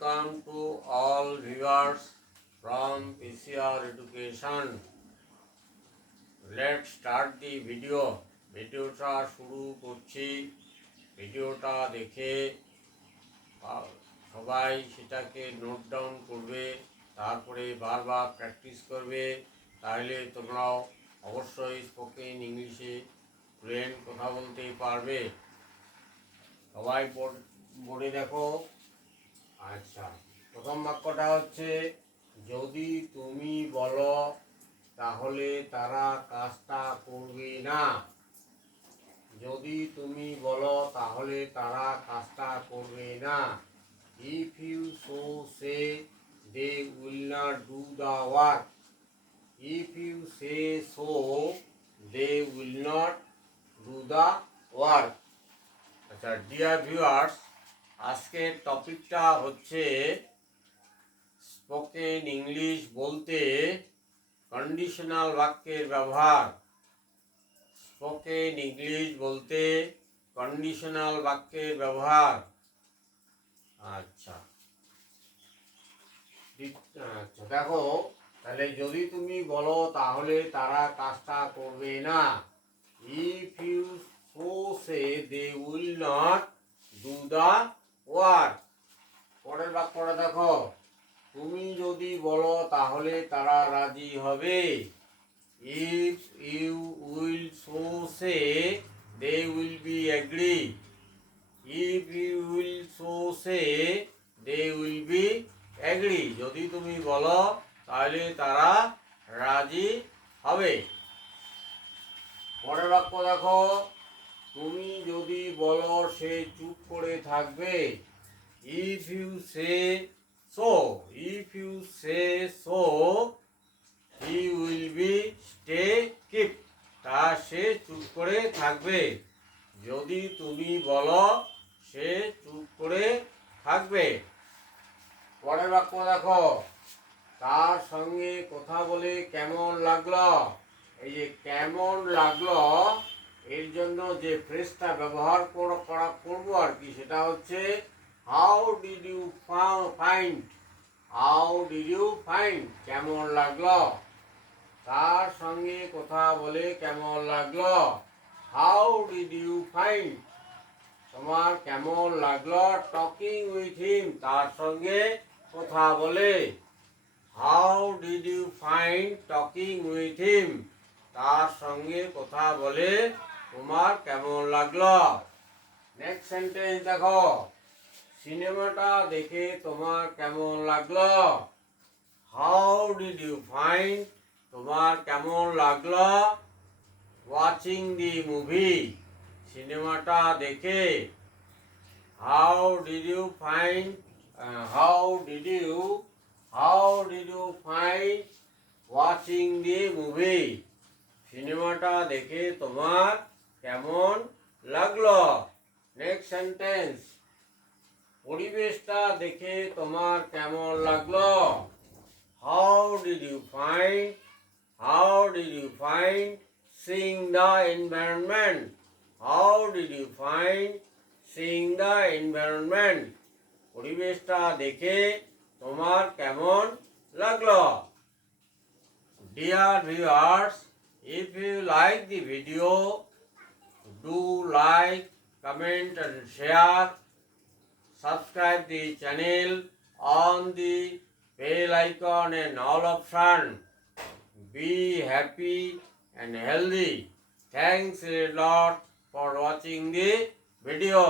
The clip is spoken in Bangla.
welcome to all viewers from PCR Education. Let's start the video. ভিডিওটা শুরু করছি। ভিডিওটা দেখে সবাই সেটাকে নোট ডাউন করবে, তারপরে বারবার প্র্যাকটিস করবে, তাহলে তোমরাও অবশ্যই স্পোকেন ইংলিশে ফ্লুয়েন্ট কথা বলতে পারবে। সবাই বোর্ডে দেখো। আচ্ছা, প্রথম বাক্যটা হচ্ছে, যদি তুমি বলো তাহলে তারা কাজটা করবে না। যদি তুমি বলো তাহলে তারা কাজটা করবে না। If you so say, they will not do the work. If you say so, they will not do the work. আচ্ছা ডিয়ার ভিউয়ার্স, আজকের টপিকটা হচ্ছে স্পোকেন ইংলিশ বলতে কন্ডিশনাল বাক্যের ব্যবহার। স্পোকেন ইংলিশ বলতে কন্ডিশনাল বাক্যের ব্যবহার। আচ্ছা দেখো, তাহলে যদি তুমি বলো তাহলে তারা কাজটা করবে না। If you so say, they will not do the work. পরের বাক্যটা দেখো, তুমি যদি বলো তাহলে তারা রাজি হবে। If you will so say, they will be agree. If you will so say, they will be agree. যদি তুমি বলো তাহলে তারা রাজি হবে। পরের বাক্য দেখো, তুমি যদি বলো সে চুপ করে থাকবে। If you say so, if you say so, he will be stay keep. তা সে চুপ করে থাকবে। যদি তুমি বলো সে চুপ করে থাকবে। পরের বাক্য দেখো, তার সঙ্গে কথা বলে কেমন লাগলো। এই যে কেমন লাগলো, এর জন্য যে ফ্রেজটা ব্যবহার করবো আর কি, সেটা হচ্ছে how did you find. How did you find, কেমন লাগলো। তার সঙ্গে কথা বলে কেমন লাগলো। হাউ ডিড ইউ ফাইন্ড, তোমার কেমন লাগলো টকিং উইথ হিম, তার সঙ্গে কথা বলে। How did you find talking with him, তার সঙ্গে কথা বলে তোমার কেমন লাগলো। নেক্সট সেন্টেন্স দেখো, সিনেমাটা দেখে তোমার কেমন লাগলো। হাউ ডিড ইউ ফাইন্ড, তোমার কেমন লাগলো ওয়াচিং দি মুভি, সিনেমাটা দেখে। How did you find, how did you find watching the movie, সিনেমাটা দেখে তোমার কেমন লাগলো। নেক্সট সেন্টেন্স, পরিবেশটা দেখে তোমার কেমন লাগলো। How did you find seeing the environment. How did you find seeing the environment? পরিবেশটা দেখে তোমার কেমন লাগলো। Dear viewers, if you like the video, do like, comment and share. Subscribe the channel on the bell icon and all option. Be happy and healthy. Thanks a lot for watching the video.